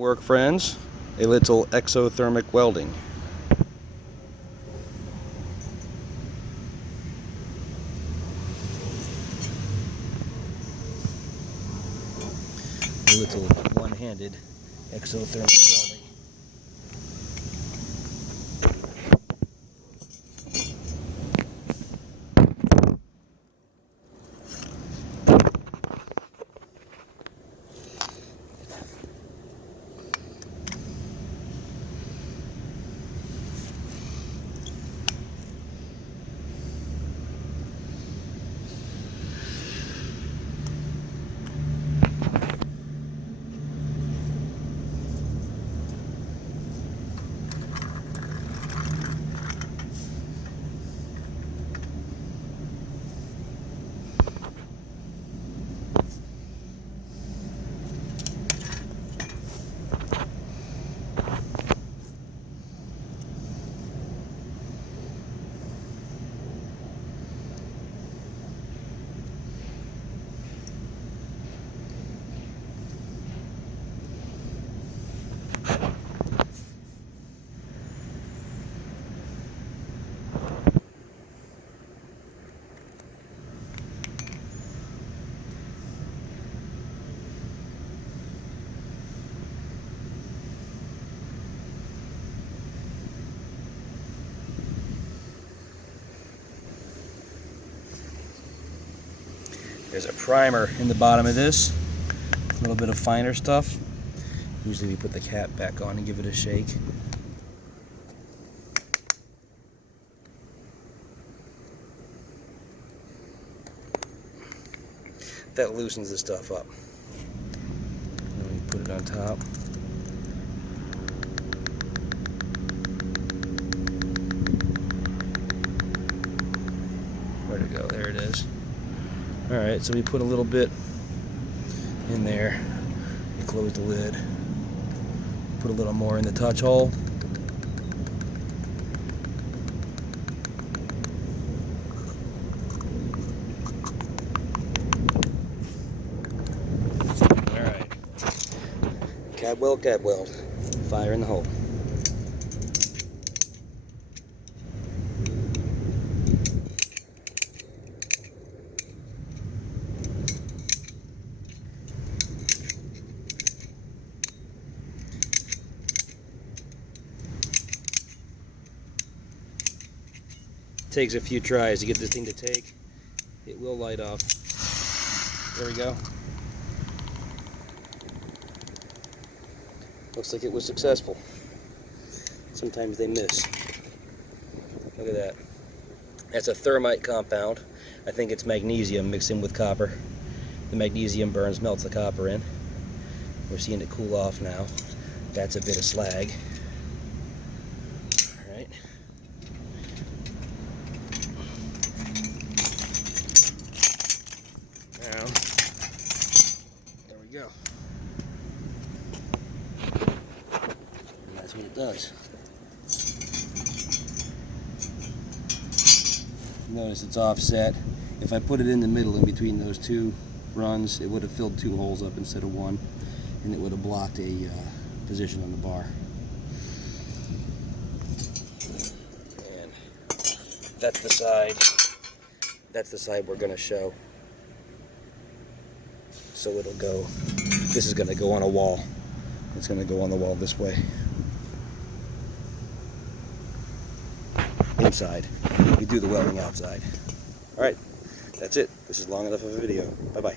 Work friends, a little exothermic welding. A little one-handed exothermic welding. There's a primer in the bottom of this, a little bit of finer stuff. Usually we put the cap back on and give it a shake. That loosens the stuff up. Then we put it on top. Where'd it go? There it is. Alright, so we put a little bit in there. We close the lid. Put a little more in the touch hole. Alright. Cab weld. Fire in the hole. Takes a few tries to get this thing to take. It will light off. There we go. Looks like it was successful. Sometimes they miss. Look at that. That's a thermite compound. I think it's magnesium mixed in with copper. The magnesium burns, melts the copper in. We're seeing it cool off now. That's a bit of slag. All right. Now, there we go. And that's what it does. Notice it's offset. If I put it in the middle in between those two runs, it would have filled two holes up instead of one, and it would have blocked a position on the bar. And that's the side. That's the side we're going to show. So it'll go, this is going to go on a wall. It's going to go on the wall this way. Inside. We do the welding outside. Alright, that's it. This is long enough of a video. Bye-bye.